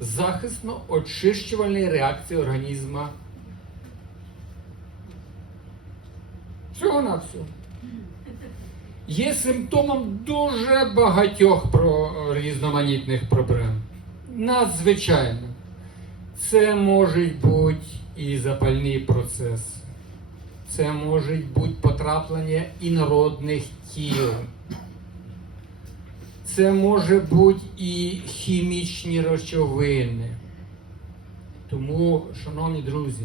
захисно-очищувальної реакції організму. Всього на всього. Є симптомом дуже багатьох про різноманітних проблем. Надзвичайно. Це можуть бути і запальні процеси. Це можуть бути потраплення інородних тіл. Це може бути і хімічні речовини. Тому, шановні друзі,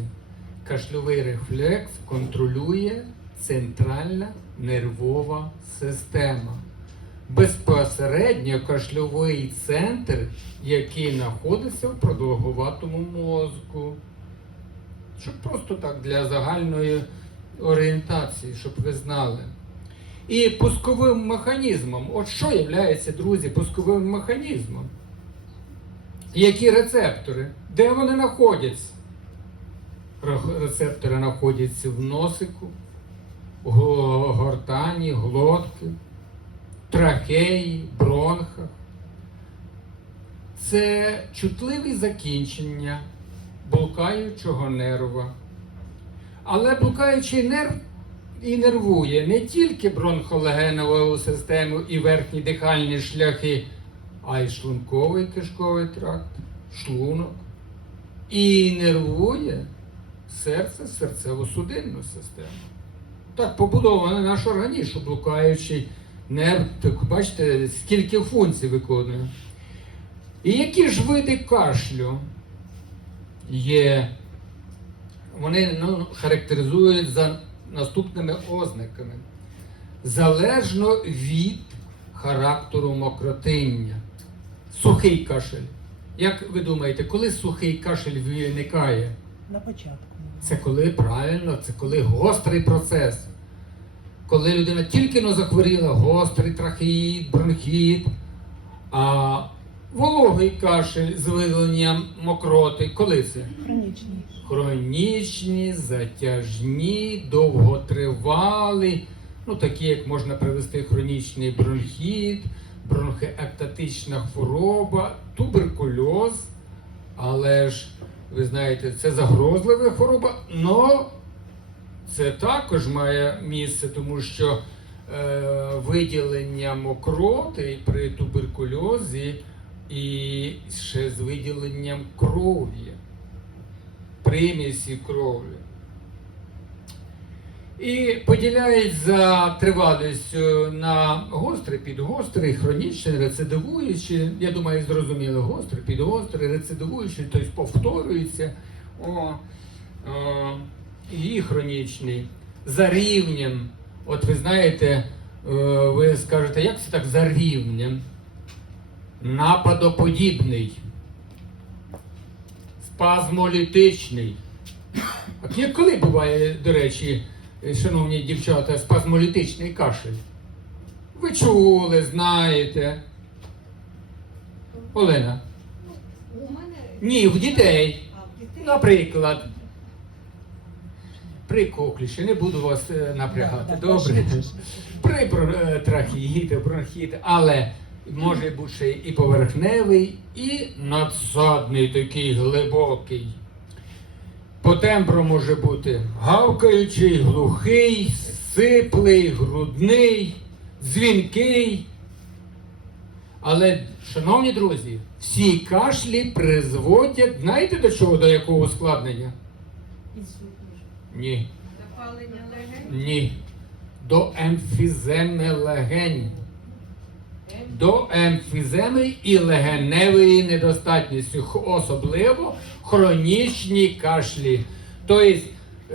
кашльовий рефлекс контролює центральна нервова система. Безпосередньо кашльовий центр, який знаходиться в продовгуватому мозку. Щоб просто так для загальної орієнтації, щоб ви знали. І пусковим механізмом. От що є, друзі, пусковим механізмом? Які рецептори? Де вони знаходяться? Рецептори знаходяться в носику, го- гортані, глотки, трахеї, бронхах. Це чутливі закінчення блукаючого нерва. Але блукаючий нерв і нервує не тільки бронхолегенову систему і верхні дихальні шляхи, а й шлунковий кишковий тракт, шлунок. І нервує серце, серцево-судинну систему. Так побудований наш організм, блукаючий нерв, так бачите, скільки функцій виконує. І які ж види кашлю є? Вони ну, характеризують за наступними ознаками. Залежно від характеру мокротиння. Сухий кашель. Як ви думаєте, коли сухий кашель виникає? На початку. Це коли правильно, це коли гострий процес. Коли людина тільки но захворіла, гострий трахеїд, бронхіт, а вологий кашель з видаленням мокроти. Коли це? Хронічний. Хронічні, затяжні, довготривалі, ну такі, як можна привести хронічний бронхіт, бронхоектатична хвороба, туберкульоз. Але ж, ви знаєте, це загрозлива хвороба, але це також має місце, тому що е, виділення мокроти при туберкульозі і ще з виділенням крові, примісі крові. І поділяють за тривалістю на гострий, підгострий, хронічний, рецидивуючий. Я думаю, зрозуміло, гострий, підгострий, рецидивуючий, тобто повторюється. О, о, і хронічний. За рівнем. От ви знаєте, е, ви скажете, як це так за рівнем? Нападоподібний, спазмолітичний. А коли буває, до речі, шановні дівчата, спазмолітичний кашель? Ви чули, знаєте. Олена. Ні, в дітей. Наприклад. При кокліші, не буду вас е, напрягати, добре? При е, бронхіти, але може бути і поверхневий, і надсадний такий глибокий. По тембру може бути гавкаючий, глухий, сиплий, грудний, дзвінкий. Але, шановні друзі, всі кашлі призводять, знаєте до чого, до якого ускладнення? Ні. запалення легень. Ні. До емфіземи легень. До емфіземи і легеневої недостатності, х- особливо хронічні кашлі. Тобто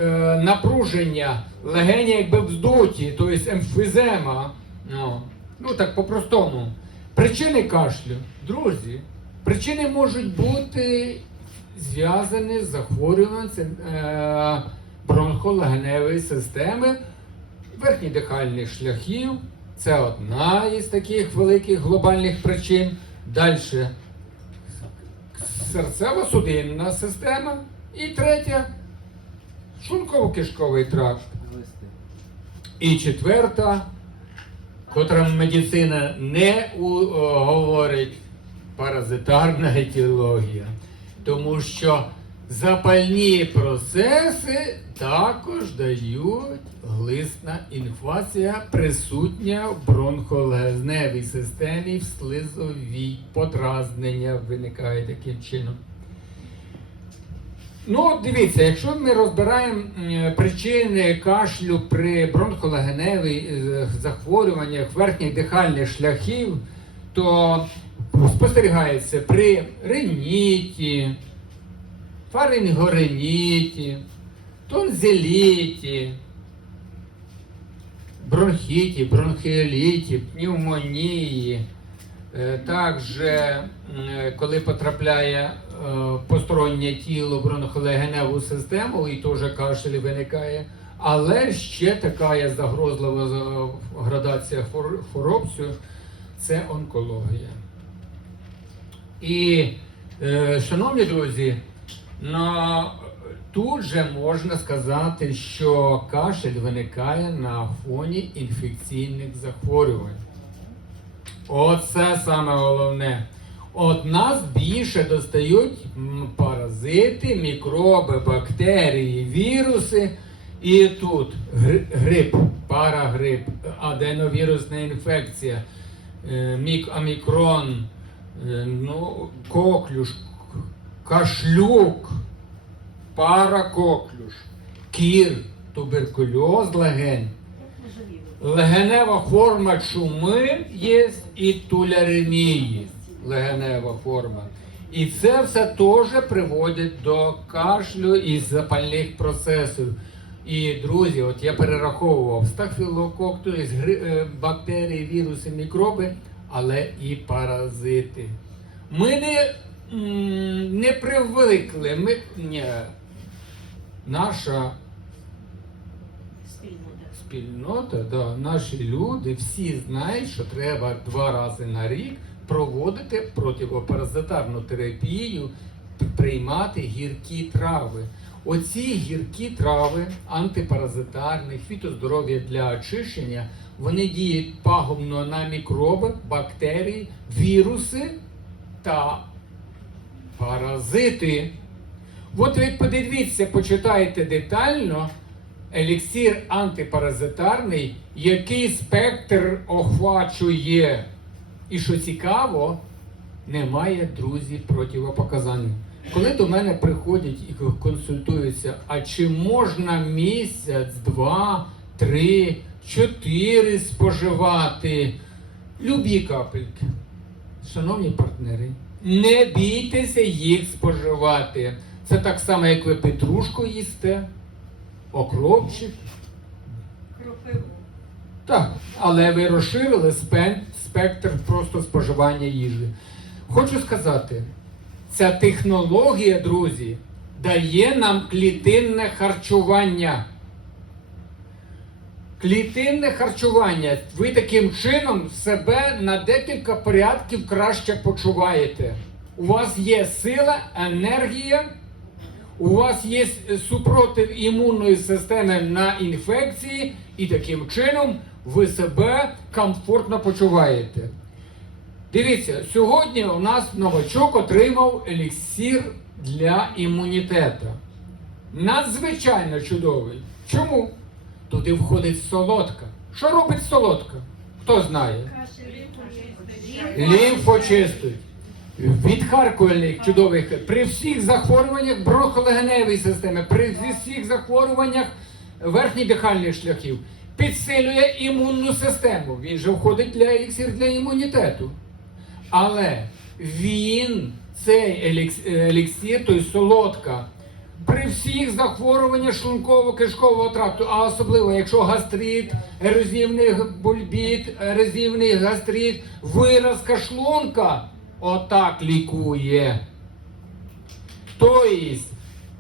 е, напруження легені якби вздуті, тобто емфізема. Ну, ну так по-простому. Причини кашлю, друзі, причини можуть бути зв'язані з захворюванням е, бронхолегеневої системи верхніх дихальних шляхів. Це одна із таких великих глобальних причин. Далі серцево-судинна система. І третя шлунково-кишковий тракт. І четверта, котра медицина не говорить паразитарна етіологія. Тому що запальні процеси також дають глисна інфлація, присутня в бронхолезневій системі, в слизовій подразнення виникає таким чином. Ну, дивіться, якщо ми розбираємо причини кашлю при бронхолегеневих захворюваннях верхніх дихальних шляхів, то спостерігається при риніті, фарингореніті, тонзиліті, бронхіті, бронхіоліті, пневмонії. Е, Також, коли потрапляє е, постороннє тіло в бронхолегеневу систему, і теж кашель виникає. Але ще така загрозлива е, градація хвор- хвороб це онкологія. І, е, шановні друзі, на, тут же можна сказати, що кашель виникає на фоні інфекційних захворювань. Оце саме головне. От нас більше достають паразити, мікроби, бактерії, віруси. І тут гри- грип, парагрип, аденовірусна інфекція, е, мік, омікрон, е, ну, коклюш, кашлюк, паракоклюш, кір, туберкульоз легень. Легенева форма чуми є і туляремії, легенева форма. І це все теж приводить до кашлю і запальних процесів. І друзі, от я перераховував стафілокок, гри- е, бактерії, віруси, мікроби, але і паразити. Ми не, не привикли. Ми, ні, наша спільнота, да, наші люди всі знають, що треба два рази на рік проводити противопаразитарну терапію, приймати гіркі трави. Оці гіркі трави антипаразитарні, фітоздоров'я для очищення, вони діють пагубно на мікроби, бактерії, віруси та паразити. От ви подивіться, почитайте детально еліксир антипаразитарний, який спектр охвачує. І що цікаво, немає друзі противопоказань. Коли до мене приходять і консультуються, а чи можна місяць, два, три, чотири споживати любі капельки? Шановні партнери, не бійтеся їх споживати. Це так само, як ви петрушку їсте, окропчик. Кропиву. Так, але ви розширили спектр просто споживання їжі. Хочу сказати, ця технологія, друзі, дає нам клітинне харчування. Клітинне харчування. Ви таким чином себе на декілька порядків краще почуваєте. У вас є сила, енергія, у вас є супротив імунної системи на інфекції, і таким чином ви себе комфортно почуваєте. Дивіться, сьогодні у нас новачок отримав еліксир для імунітету. Надзвичайно чудовий. Чому? Туди входить солодка. Що робить солодка? Хто знає? Лімфочистить. Відхаркувальних чудових при всіх захворюваннях бронхолегеневої системи, при всіх захворюваннях верхніх дихальних шляхів, підсилює імунну систему. Він же входить для еліксир для імунітету. Але він, цей елікс- е, еліксир, той солодка, при всіх захворюваннях шлунково-кишкового тракту, а особливо якщо гастрит, ерозивний бульбіт, ерозивний гастрит, виразка шлунка, отак лікує. Тобто,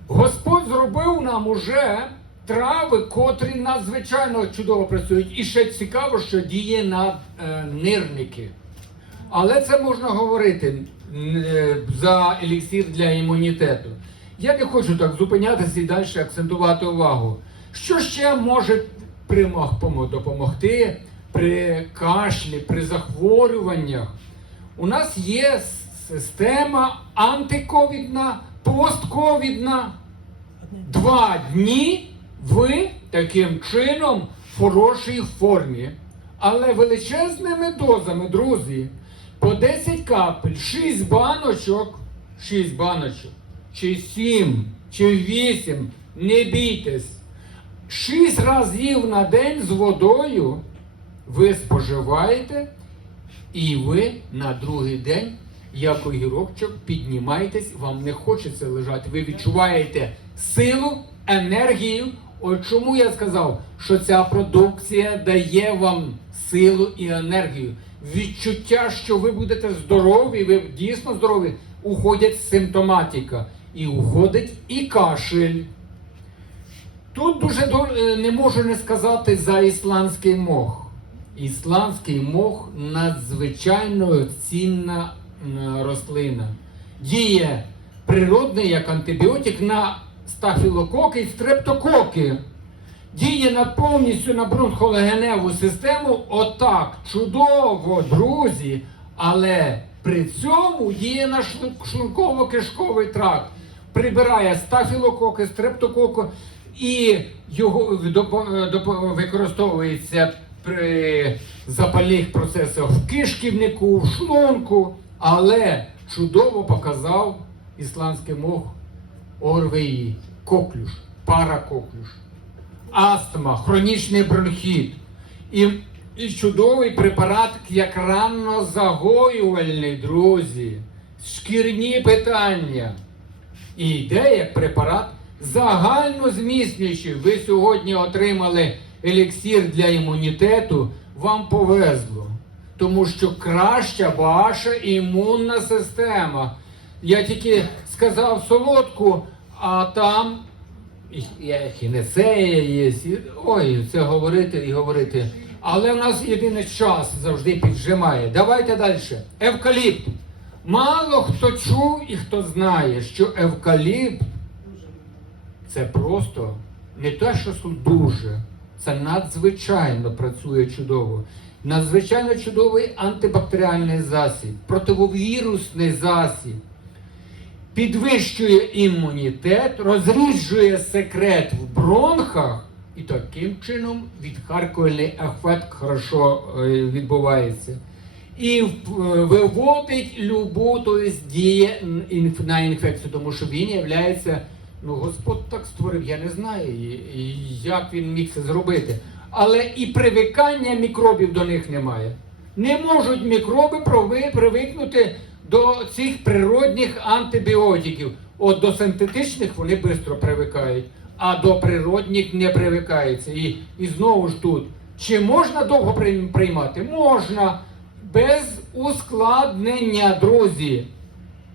Господь зробив нам уже трави, котрі надзвичайно чудово працюють. І ще цікаво, що діє на е, нирники. Але це можна говорити е, за еліксир для імунітету. Я не хочу так зупинятися і далі акцентувати увагу. Що ще може допомогти при кашлі, при захворюваннях? У нас є система антиковідна, постковідна. Два дні ви таким чином в хорошій формі. Але величезними дозами, друзі, по 10 капель, 6 баночок, 6 баночок, чи 7, чи 8, не бійтесь. 6 разів на день з водою ви споживаєте, і ви на другий день, як огірочок, піднімаєтесь, вам не хочеться лежати. Ви відчуваєте силу, енергію. От чому я сказав, що ця продукція дає вам силу і енергію. Відчуття, що ви будете здорові, ви дійсно здорові, уходять симптоматика. І уходить і кашель. Тут дуже е, не можу не сказати за ісландський мох. Ісландський мох надзвичайно цінна рослина. Діє природний як антибіотик на стафілококи і стрептококи. Діє на повністю на бронхолегеневу систему отак. Чудово, друзі. Але при цьому діє на шлунково-кишковий тракт. Прибирає стафілококи, стрептококи і його використовується при запальних процесах в кишківнику, в шлунку. Але чудово показав ісландський мох ОРВІ, коклюш, паракоклюш астма, хронічний бронхіт. І, і чудовий препарат як раннозагоювальний, друзі. Шкірні питання. І йде як препарат загально зміцнюючий. Ви сьогодні отримали еліксір для імунітету, вам повезло. Тому що краща ваша імунна система. Я тільки сказав солодку, а там хінесея є. Ой, це говорити і говорити. Але в нас єдиний час завжди піджимає. Давайте далі. Евкаліпт. Мало хто чув і хто знає, що евкаліпт це просто не те, що дуже. Це надзвичайно працює чудово. Надзвичайно чудовий антибактеріальний засіб, противовірусний засіб підвищує імунітет, розріджує секрет в бронхах, і таким чином відхаркувальний ефект хорошо е, відбувається. І е, виводить любу, тобто діє на інфекцію, тому що він є, ну Господь так створив, я не знаю, як він міг це зробити. Але і привикання мікробів до них немає. Не можуть мікроби привикнути до цих природних антибіотиків. От до синтетичних вони швидко привикають, а до природних не привикаються. І, і знову ж тут, чи можна довго приймати? Можна. Без ускладнення, друзі.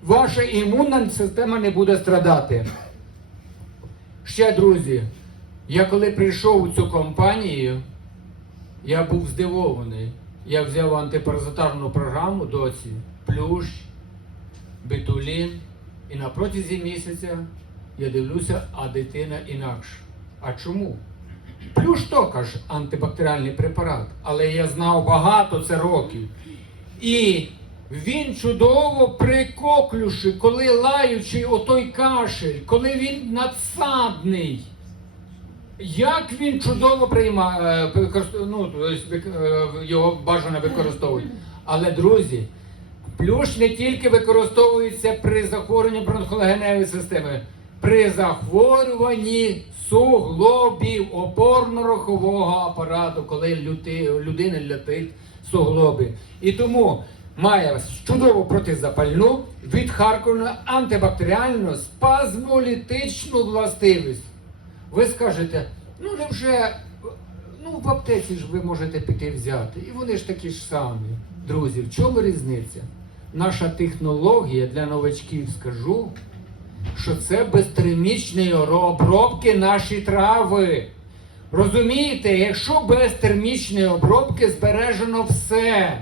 Ваша імунна система не буде страдати. Ще, друзі, я коли прийшов у цю компанію, я був здивований. Я взяв антипаразитарну програму доці, плющ, бетулін, і на протязі місяця я дивлюся, а дитина інакше. А чому? Плющ також антибактеріальний препарат, але я знав багато це років. І він чудово прикоклюши, коли лаючий отой кашель, коли він надсадний. Як він чудово приймає, е, ну, е, його бажано використовують. Але, друзі, плющ не тільки використовується при захворюванні бронхолегеневої системи, при захворюванні суглобів опорно-рухового апарату, коли людини летить суглоби. І тому має чудову протизапальну, відхаркувальну, антибактеріальну, спазмолітичну властивість. Ви скажете, ну невже ну в аптеці ж ви можете піти взяти, і вони ж такі ж самі. Друзі, в чому різниця? Наша технологія для новачків скажу, що це без термічної обробки наші трави. Розумієте, якщо без термічної обробки збережено все.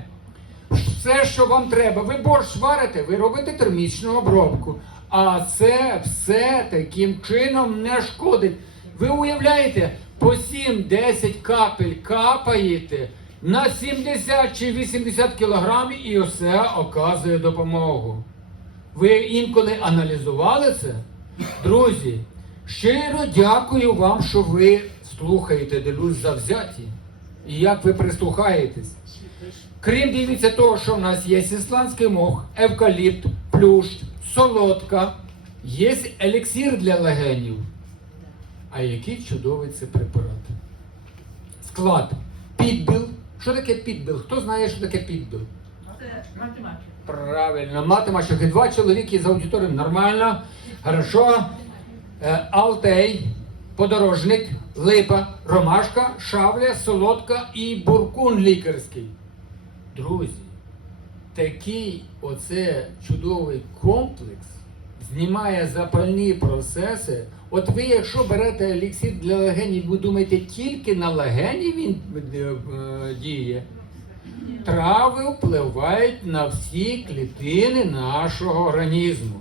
Все, що вам треба. Ви борщ варите, ви робите термічну обробку. А це все таким чином не шкодить. Ви уявляєте, по 7-10 капель капаєте на 70 чи 80 кілограмів і все оказує допомогу. Ви інколи аналізували це? Друзі, щиро дякую вам, що ви слухаєте, дивлюсь завзяті. І як ви прислухаєтесь. Крім дивіться того, що в нас є ісландський мох, евкаліпт, плющ, солодка, є еліксир для легенів. А який чудовий це препарат. Склад. Підбіл. Що таке підбіл? Хто знає, що таке підбіл? Це. Правильно, математика. Два чоловіки з аудиторією. Нормально. Хорошо. Е, Алтей, подорожник, липа, ромашка, шавля, солодка і буркун лікарський. Друзі, такий оце чудовий комплекс знімає запальні процеси. От ви, якщо берете еліксир для легенів, ви думаєте, тільки на легені він е, е, діє. Трави впливають на всі клітини нашого організму.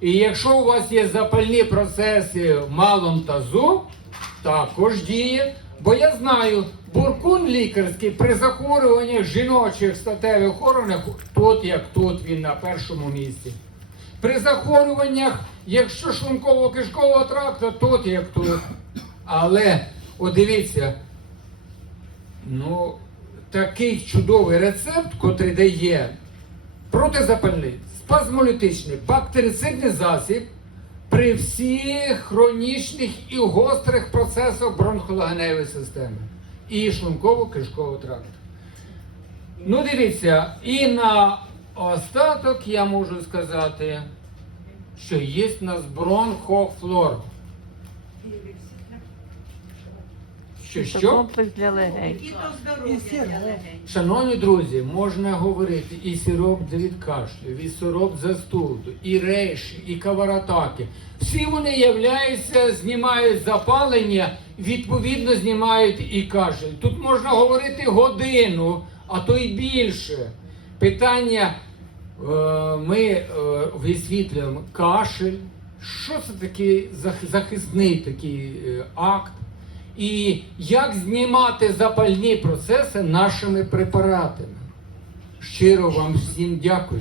І якщо у вас є запальні процеси в малому тазу, також діє. Бо я знаю, буркун лікарський при захворюваннях жіночих статевих органах, тут як тут він на першому місці. При захворюваннях, якщо шлунково-кишкового тракту, тут як тут. Але, от дивіться, Ну, такий чудовий рецепт, котрий дає протизапальний, спазмолітичний, бактерицидний засіб при всіх хронічних і гострих процесах бронхолагеневої системи і шлунково-кишкового тракту. Ну, дивіться, і на остаток я можу сказати, що є в нас бронхофлор. Що, що? комплекс для легень. і то здоров'я для легень. Шановні друзі, можна говорити і сироп від кашлю, і сироп застуду, і рейші, і каваратаки. Всі вони являються, знімають запалення, відповідно знімають і кашель. Тут можна говорити годину, а то й більше. Питання е, ми е, висвітлюємо кашель. Що це такий захисний такий е, акт? І як знімати запальні процеси нашими препаратами. Щиро вам всім дякую.